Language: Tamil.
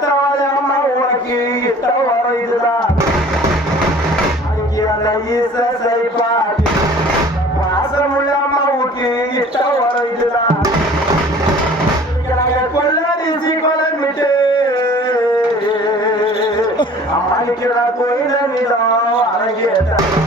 பெற்றவாள் அம்மா உனக்கு இஷ்டம் வர இதுதான் அங்கே அந்த ஈச சரிப்பாடி பாசமுள்ள அம்மாவுக்கு இஷ்டம் வர இதுதான் கொள்ளடிச்சு கொலமிட்டு அம்மானிக்கிறா கோயில நிலம் அரங்கேற்ற